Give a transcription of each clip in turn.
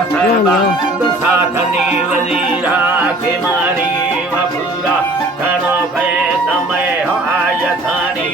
वसबा साधनी वजीरा के मारी वपूरा कनो भय तमय आयथानी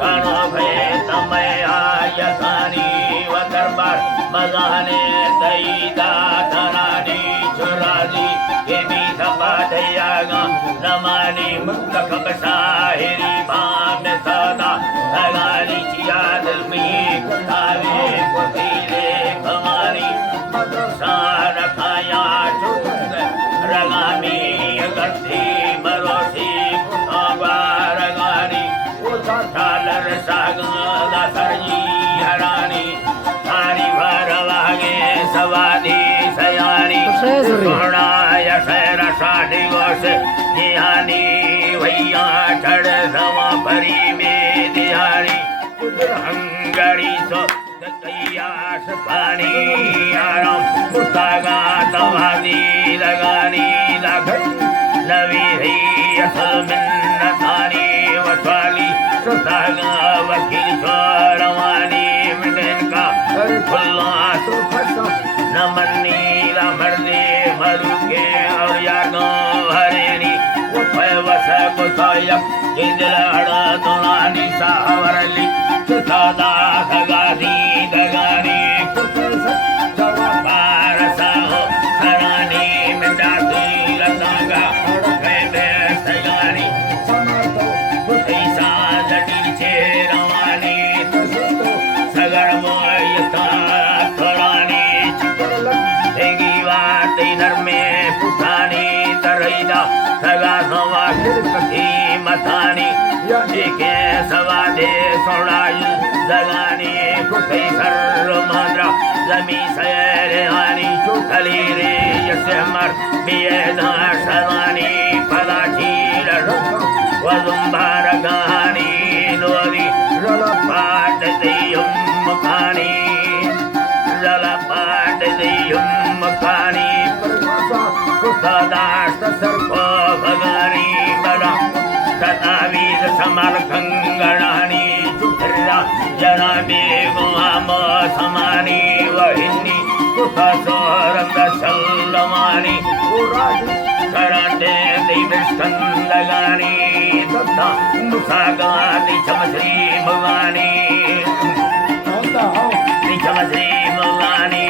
कनो भय तमय आयथानी व दरबार मजाने दईदा धरानी चुरानी के भी धपाधयागा नमानी मुक्त खबसाहिरी भाम सदा धगानी चिया दिल में कुतावे कुतीरे कमानी मदरसार खाया चुंद रगामी गद्दी मरोसी कुतावा रगानी उठालर सागला सरजी हरानी थारी भरवागे सवादी सयानी सोनाय सैर साढ़ी गोस निहानी भैया चढ़ सवा भरी में दिहानी हंगड़ी सो कैयास पानी आराम मुतागा तवादी लगानी लगन नवी है असल मिन्नतानी वसाली सुतागा वकील छोरवानी मिलन का खुल्ला सुफसा नमनी मर्दे मरुके और यादों हरेनी उठे वस कुसायक जिंदलाड़ा दुलानी सावरली सुसादा खगादी दगानी कुपस जवाबार साहो हरानी मिटाती लतागा कहते सयानी समतो कुतैसा जटी छे रवानी तुसतो सगर मोयता थोड़ानी में पुठानी तरैदा सगा सवा खिरकती मथानी के सवा दे सोड़ाई जगानी कुतै सर माद्रा जमी सैर आनी चुथली रे यसमर बेदा सवानी पदाची वजुम्बार गानी लोरी रलपाट देयम मखानी रलपाट देयम मखानी कुतादास सर्पो भगानी बला तथावीर समर कंगणानी चुथरा जना बेगुआम समानी वहिनी कुथसोरंग सल्लमानी उराज कराटे दिविष्कंदगानी तथा मुसागानी चमश्री भवानी निचमश्री भवानी